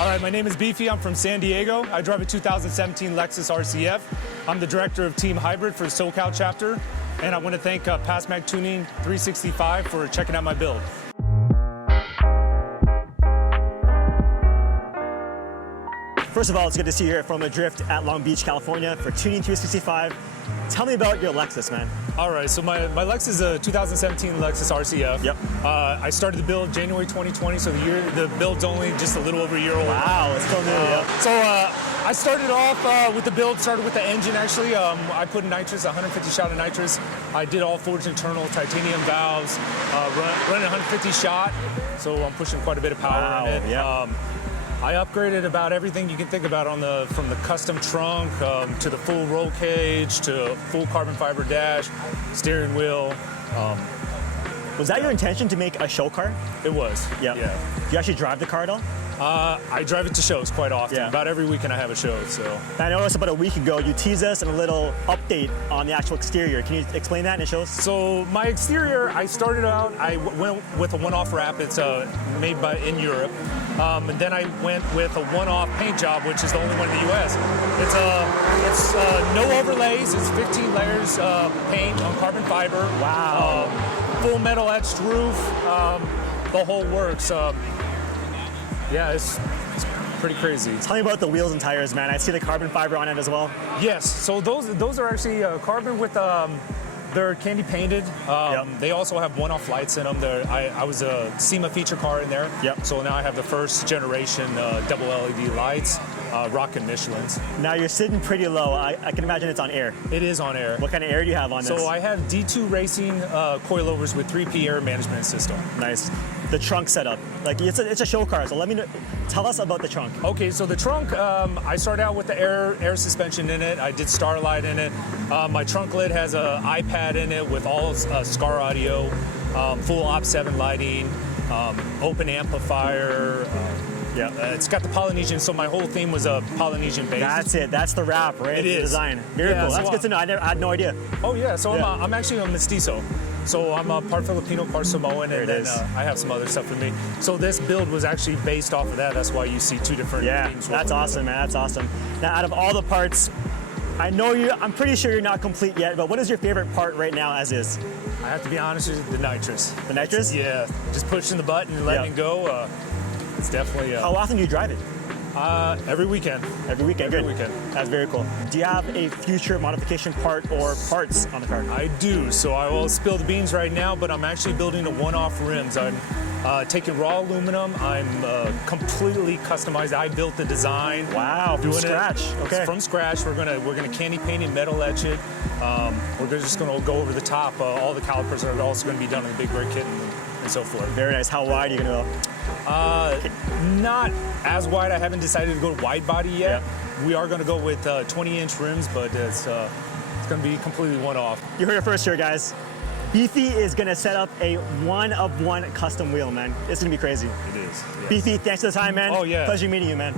All right, my name is Beefy. I'm from San Diego. I drive a 2017 Lexus RCF. I'm the director of Team Hybrid for the SoCal chapter, and I want to thank PASMAG Tuning 365 for checking out my build. First of all, it's good to see you here from Adrift at Long Beach, California for Tuning 365. Tell me about your Lexus, man. All right, so my Lexus is a 2017 Lexus RCF. Yep. I started the build January 2020, so the build's only just a little over a year old. Wow, it's still new, yeah. So I started off with the build, started with the engine actually. I put nitrous, 150 shot of nitrous. I did all forged internal titanium valves, running 150 shot, so I'm pushing quite a bit of power in it. Yeah. I upgraded about everything you can think about from the custom trunk to the full roll cage to full carbon fiber dash, steering wheel. Was that your intention to make a show car? It was. Yeah. Do you actually drive the car at all? I drive it to shows quite often. Yeah. About every weekend I have a show. So. I noticed about a week ago you teased us in a little update on the actual exterior. Can you explain that in the shows? So my exterior, I started out, I went with a one-off wrap. It's made in Europe. And then I went with a one-off paint job, which is the only one in the U.S. It's no overlays. It's 15 layers paint on carbon fiber. Wow. Full metal etched roof. The whole works. Yeah, it's pretty crazy. Tell me about the wheels and tires, man. I see the carbon fiber on it as well. Yes, so those are actually carbon with, they're candy painted. They also have one-off lights in them. I was a SEMA feature car in there. Yep. So now I have the first generation double LED lights, rockin' Michelin's. Now you're sitting pretty low. I can imagine it's on air. It is on air. What kind of air do you have on this? So I have D2 Racing coilovers with 3P air management system. Nice. The trunk setup, like it's a show car, so let me know, tell us about the trunk. Okay, so the trunk, I started out with the air suspension in it. I did Starlight in it. My trunk lid has an iPad in it with all SCAR audio, full Op7 lighting, open amplifier. It's got the Polynesian, so my whole theme was a Polynesian base. That's it. That's the wrap, right? It is. The design. Very cool. That's good to know. I had no idea. Oh yeah. So I'm actually a mestizo. So I'm a part Filipino, part Samoan, and then I have some other stuff with me. So this build was actually based off of that. That's why you see two different themes. That's awesome, man. That's awesome. Now, out of all the parts, I'm pretty sure you're not complete yet, but what is your favorite part right now as is? I have to be honest with you, the nitrous. The nitrous? Yeah. Just pushing the button and letting it go. It's definitely... How often do you drive it? Every weekend. Every weekend, good. Every weekend. That's very cool. Do you have a future modification part or parts on the car? I do. So I will spill the beans right now, but I'm actually building a one-off rims. I'm taking raw aluminum. I'm completely customized. I built the design. Wow, from scratch. Okay. From scratch. We're gonna candy paint and metal etch it. We're just gonna go over the top. All the calipers are also gonna be done in the big brake kit and so forth. Very nice. How wide are you gonna go? Not as wide. I haven't decided to go wide body yet. Yeah. We are going to go with 20-inch rims, but it's going to be completely one-off. You heard it first here, guys. Beefy is going to set up a one-of-one custom wheel, man. It's going to be crazy. It is. Yes. Beefy, thanks for the time, man. Oh, yeah. Pleasure meeting you, man.